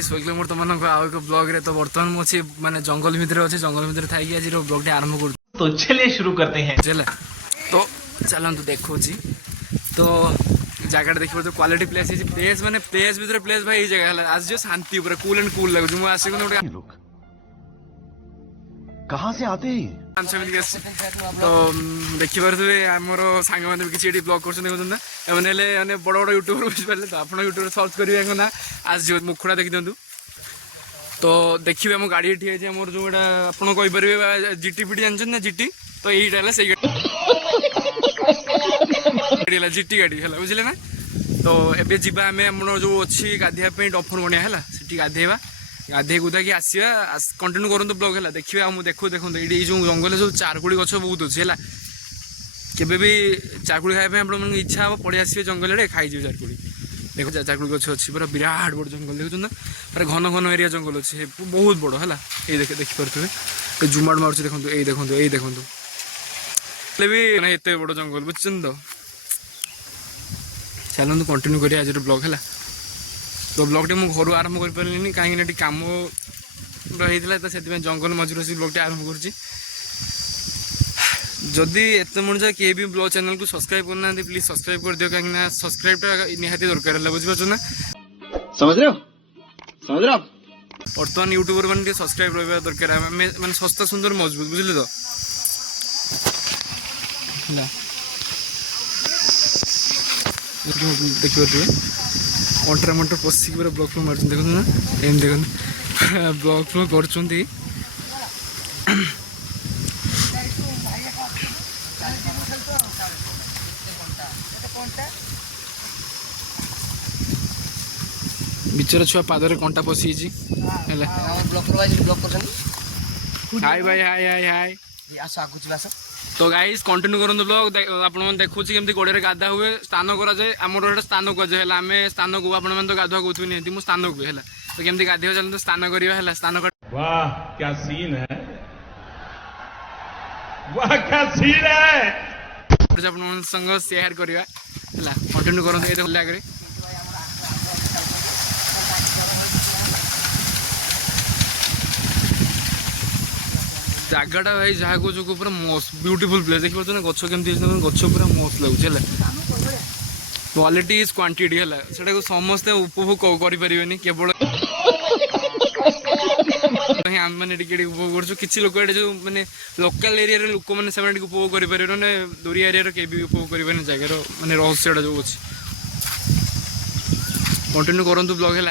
Guys welcome मोर तुम आउ एक ब्लॉग रे। तो बर्तमान मुझे माने जंगल भितर अच्छे जंगल भितर थी आज ब्लॉग टे आरंभ कर। तो चलिए शुरू करते हैं। चला तो चलतु देखो तो जगह देखिए तो क्वालिटी प्लेस है प्लेस माने प्लेस भीतर प्लेस भाई जगह आज जो शांति पूरा कूल एंड कूल लगुच। मुझे आसिक लोग कहाँ से आते हैं तो देखिपे आमर सांग मैंने किसी ब्लॉग कर बड़ बड़ यूट्यूबर बुझिपारे तो आप यूट्यूब सर्च करेंगे ना आज मुखड़ा देखी दिखाँ। तो देखिए आम गाड़ी ठीक है मोर जो आपरे जीटी फिटी जानते ना जीटी तो यहीटा से गाड़ी जीटी गाड़ी है बुझे ना। तो एबे जीवा आम आम जो अच्छी गाधेवाई डफर गणिया है सीटी गाधेवा गाधे गुधा कि आसवा कंटिन्यू करूँ ब्लॉग है देखिए मुझे देखो देखो ये जो जंगल जो चारकुड़ी गछ बहुत अच्छे है केवे भी चारकुड़ी खाया आप इच्छा हम पड़े आसवे जंगल आड़े खाईजे चारकुड़ी। देखो चारकुड़ी गछ अच्छी पूरा विराट बड़ जंगल देखुन ना पूरा घन घन एरिया जंगल अच्छे बहुत बड़ है ये देखिपे जुमाड़ मार्च देखो यही देखो यही देखो भी एत बड़ जंगल बुझे तो चलते कंटिन्यू करिए आज ब्लॉग है। तो ब्लॉगटे मुझे घर आरंभ कर पारे कहीं कम रही तो जंगल मझे से ब्लॉगटे आरंभ कर। जदि एत मन किए भी ब्लॉग चैनल को सब्सक्राइब करना प्लीज सब्सक्राइब कर दियो कहीं सब्सक्राइबटा निहाती दरकार है बुझिपार ना समझ रहे हो। बर्तमान यूट्यूबर मैंने सब्सक्राइब रहा दरकार मैं सस्ता सुंदर मजबूत बुझे तो देखिए कंट्रा मंटर पशिक पूरा ब्लॉक फ्लो मार देखो ना एम देखो ब्लॉक फ्लो कर बिचर छुआ पादरे कंटा पशि हाय भाई हाय हाय हाय तो गाइस कंटिन्यू करंतु ब्लॉग आपण देखु केमती गोड़े गाधा हुए स्थान करा जाए आमर गोटे स्थान को है आम स्थान को आपण तो गाधुआ कहते नहीं मुझे स्थान को है तो केमती गाधे चलते स्थान करवा स्नान वाह क्या सीन है, वाह क्या सीन है। संग शेयर करवा कंटिन्यू करते आगे जगटा भाई जहाँ कह पूरा मस्त ब्यूटीफुल प्लेस देखिए ना गच केमती गच पूरा मस्त लगुच है क्वालिटी इज क्वांटिटी है से समस्ते उपभोग करें केवल आम मैंने उपभोग कर लोक जो मैंने लोकल एरिया लोक मैंने उपभोग करें ना दूरी एरिया के भी उपभोग करें जगार मैंने रहस्यटा जो अच्छे कंटिन्यू करूँ ब्लॉग है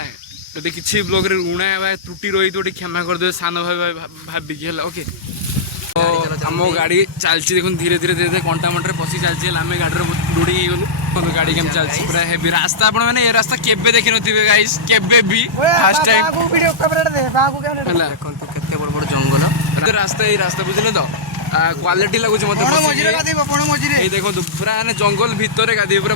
जब किसी ब्लॉग ऋणा त्रुटि रही तो क्षमा करदे सान भाई भाविकी है ओके। तो आम गाड़ी चलती देखो धीरे धीरे धीरे धीरे कंटा मंटे पशि चलती आम गाड़ी लुड़ी गलु गाड़ी केम चलती पूरा हेवी रास्ता आप मैंने ये रास्ता केबे देखि नथिबे गाइस केबे भी फर्स्ट टाइम केते बड़ बड़ जंगल रास्ता ये रास्ता बुझले तो क्वालिटी लगुच मत देखो पूरा जंगल भितर गाधी पूरा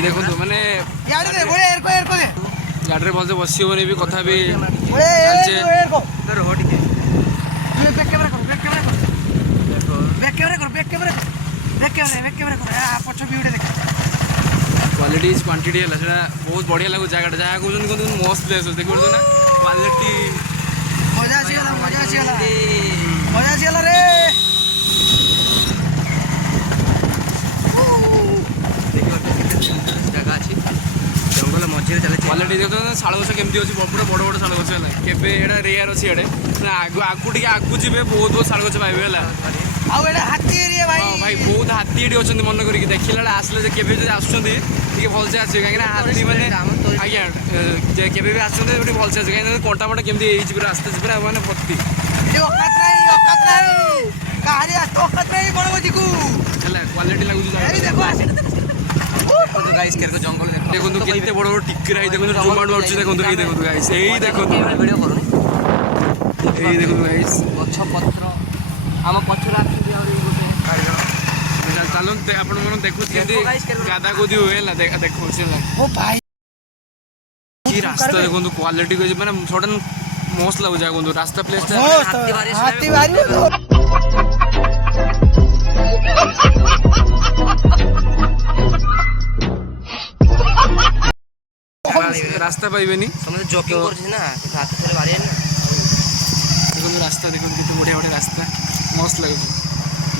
देखो मैंने गाड़ी भलसे बस होनी भी कथा भी क्वालिटी इज क्वांटिटी है बहुत बढ़िया लगुच जगह जहाँ कहते मस्त प्लेस देखो ना क्वालिटी जगह अच्छी जंगल मझे चले क्वालिटी देखो शाल गछ केमती अच्छी पूरा बड़ बड़ शाल गछ है केवे एटा रेयर अच्छी एडे आगू टे आगू जी बहुत बहुत शाल गछ पाइबे है भाई बहुत हाथी ये अच्छा मन कर देखला आसले केवे आसुँच भलसे आस कहीं हाथी मैंने आज्ञा केवे भी आसुँच भलसे आस कहीं कंटा मटा केमती पूरा आस्ते पूरा मैंने भर्ती क्वालिटी लगुच जंगल देखो केते बड़ बड़ टिकरा देखो जुमाड़ मार्च देखो ये देखो गाइस यही देखो वीडियो करूँ यही देखो गाइस गछ पत्र आम पछरा चलते आप देखो गाधा गोदी हुए देखो रास्ता देखो क्वालिटी मैंने सडन मस्त लगुच रास्ता प्लेस हाथी ରାସ୍ତା ପାଇବେନି। ସମସ୍ତେ ଜଗିଂ କରୁଛନ୍ତି ନା ହାତ ଥରେ ବାହାରିବେନି। ଦେଖନ୍ତୁ ରାସ୍ତା ଦେଖନ୍ତୁ କେତେ ବଢ଼ିଆ ବଢ଼ିଆ ରାସ୍ତା ମସ୍ତ ଲାଗୁଛି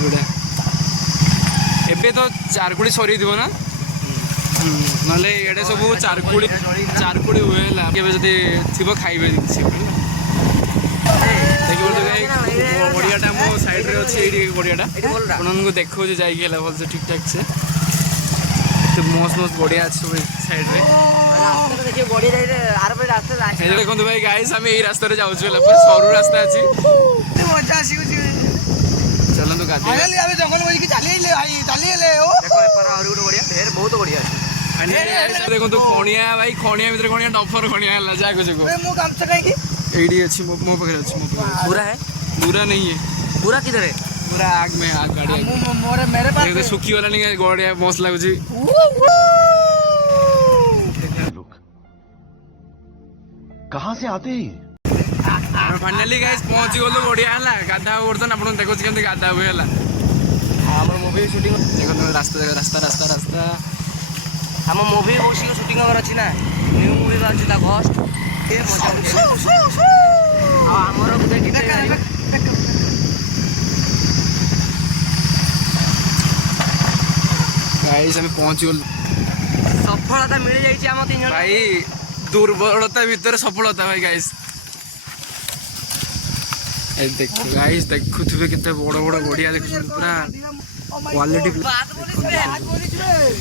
ବଢ଼ିଆ। ଏବେ ତ ଚାରକୁଳି ସରିଥିବ ନା? ନହେଲେ ଇଆଡ଼େ ସବୁ ଚାରକୁଳି ହୁଏ ହେଲା। କେବେ ଯଦି ଥିବ ଖାଇବେ କିଛି ହେଲା। ଗଡ଼ିଆଟା ମୋ ସାଇଡ଼୍ରେ ଅଛି ଏଇଠି ଗଡ଼ିଆଟା ଆପଣଙ୍କୁ ଦେଖାଉଛି ଯାଇକି ହେଲା ଭଲସେ ଠିକ୍ ଠାକ୍ ସେ ମସ୍ତ ମସ୍ତ ଗଡ଼ିଆ ଅଛି ସବୁ ସାଇଡ଼୍ରେ। ଦେଖନ୍ତୁ ଭାଇ ଗାଇସ୍ ଆମେ ଏଇ ରାସ୍ତାରେ ଯାଉଛୁ ହେଲା ପୁରା ସରୁ ରାସ୍ତା ଅଛି। ଚାଲନ୍ତୁ ଗାଧେଇବା। ଦେଖନ୍ତୁ ଖଣିଆ ଭାଇ ଖଣିଆ ଭିତରେ ଖଣିଆ ଡଫର ଖଣିଆ ହେଲା ଯାହାକୁ ଯିବ ଏଇଠି ଅଛି ମୋ ପାଖରେ ଅଛି। पूरा है पूरा नहीं है पूरा किधर है? पूरा आग में आग गाड़ी सुखी गलानी गड़िया मस्त लगुच। कहाँ से आते हैं? फाइनाली गाइस पहुंची गलु गड़िया है गाधा बर्तन आप देखो केमती गाधा हुए है। मूवी शूटिंग देखो रास्ता रास्ता रास्ता रास्ता हम मूवी बस शूटिंग हमार अच्छी ना न्यू मूवी बाहर ता फर्स्ट आमर गाइस हमें पहुंची गलु। सफलता मिल जाई हम तीन जन भाई दुर्बलता भीतर सफलता भाई गाइस। देखो गाइस देखुथिबे केते बड़ बड़ गड़िया देखुछन पूरा क्वालिटी केते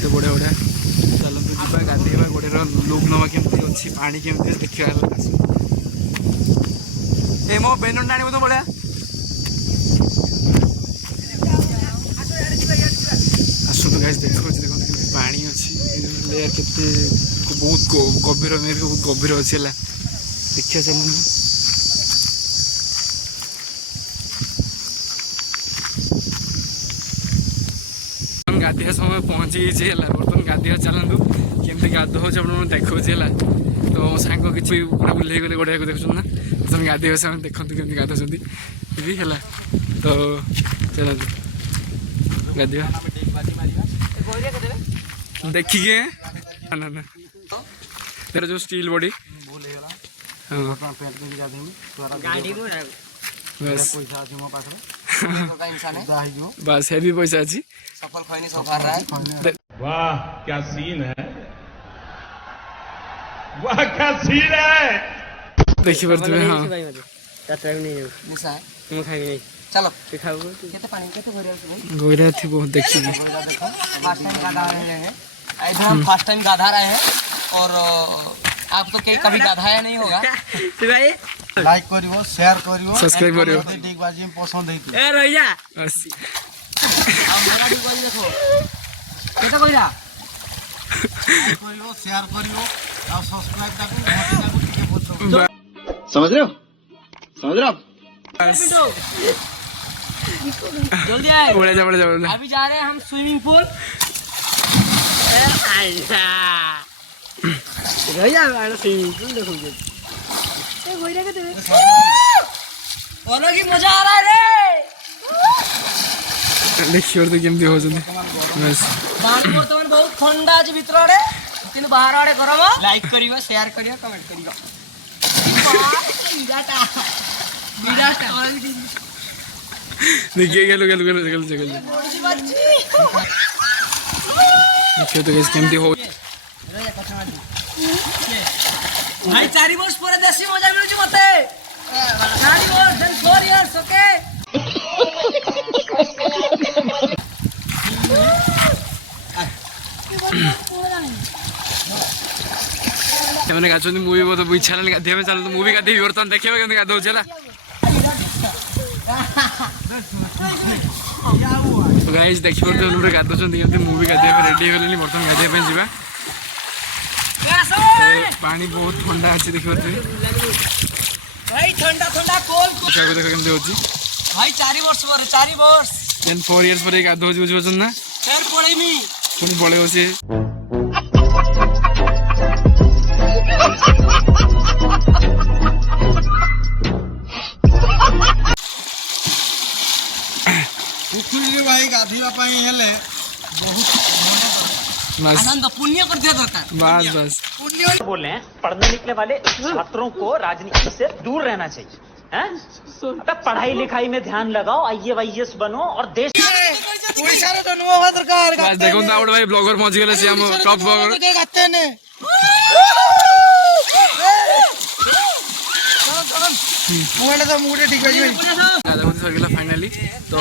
बड़े बड़े। चलନ୍ତୁ ଯିବା ଗାଧେଇବା ଗଡ଼ିଆର ଲୁକ୍ ନବା କେମିତି ଅଛି ପାଣି କେମିତି ଅଛି ଦେଖିବା। ଏ ମୋ ବେନୁଟା ଆଣିବୁ ତ ବଢ଼ିଆ। ଆସନ୍ତୁ ଗାଇସ୍ ଦେଖାଉଛି ଦେଖନ୍ତୁ କେମିତି ପାଣି ଅଛି ଲେୟାର କେତେ ବହୁତ ଗଭୀର ବହୁତ ଗଭୀର ଅଛି ହେଲା ଦେଖିବା ଚାଲନ୍ତୁ। गाधिया समय पहुँची है बर्तमान गाधिया चलतु केमती गाध हो देखा है। तो सांग कि पूरा बुले गले गड़िया देखुन ना बर्तमान गाधिया से देखते केमती गाधुंट भी है। तो चलतु गाधिया देखिए ना ना तेरा जो स्टील बॉडी बस बस हेवी पैसा अच्छी सफल खैनी सब कर रहा है। वाह क्या सीन है, वाह क्या सीन है। देखिए बर्तमान हाँ निशा है मैं खाई नहीं चलो दिखाओ केते पानी केते भरे है गोइरा थी बहुत देखिए। देखो फर्स्ट टाइम गाधा रहे हैं इधर हम फर्स्ट टाइम गाधा रहे हैं और आप तो कभी गाधाया नहीं होगा। भाई लाइक करियो शेयर करियो सब्सक्राइब करियो डिग बाजी में पसंद है ए रह जा बस अब मेरा डिग बाजी देखो केते कइरा लाइक करियो शेयर करियो और सब्सक्राइब ताकू घंटी ताकू टिके बोलतो समझ रहे हो, समझ रहे हो आप? बस जल्दी आए बोले जा अभी जा रहे हैं हम स्विमिंग पूल। ऐसा रह जा स्विमिंग पूल देखोगे बोलो कि मजा आ रहा है रे। देखिए और तो केमती हो बस पानी बर्तमान बहुत ठंडा अछि भीतर रे किंतु बाहर आड़े गरम। लाइक करियो शेयर करियो कमेंट करियो देखिए गलो देखिए तो कैसे केमती हो भाई 4 वर्ष पर देसी मजा मिलुछ मते 4 वर्ष देन 4 इयर्स ओके। मैंने गाचो मूवी बहुत इच्छा है गाधिया में चलो तो मूवी गाधी बर्तमान देखिए केमती गाधो चला। तो गाइस देखिए तो गाधुंट केमती मूवी गाधिया रेडी हो बर्तमान गाधिया जावा। पानी बहुत ठंडा अच्छे देखिए भाई ठंडा ठंडा कोल देखो केमती होची भाई 4 वर्ष पर 4 वर्ष देन 4 इयर्स पर गाधो बुझिबछन ना फेर पड़ेमी पुणी पड़े से पुखुरी रे भाई गाधिया पाई हेले बहुत बस आनंद पुण्य कर दिया दरकार बस बस बोले हैं पढ़ने लिखने वाले छात्रों को राजनीति से दूर रहना चाहिए हैं? अबे पढ़ाई लिखाई में ध्यान लगाओ, IAS बनो और देश ओडिशार जन्म हवा दरकार बस देखो तो आउट भाई ब्लॉगर पहुंच गए से हम टॉप ब्लॉगर गाते ने मुंडे तो मुंडे ठीक है जी देखो सर फाइनाली तो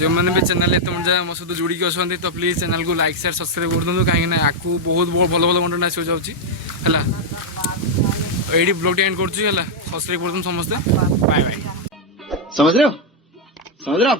जो मैंने भी चैनल एत मजा मो सहित जोड़िकी अच्छा तो प्लीज चैनल को लाइक शेयर सब्सक्राइब कर दिखाँ कहीं आपको बहुत बहुत भल भल कंटेंट आस जाऊँगी है ये ब्लॉग एंड कर सब्सक्राइब कर समस्ते बाय बाय समझ रहे हो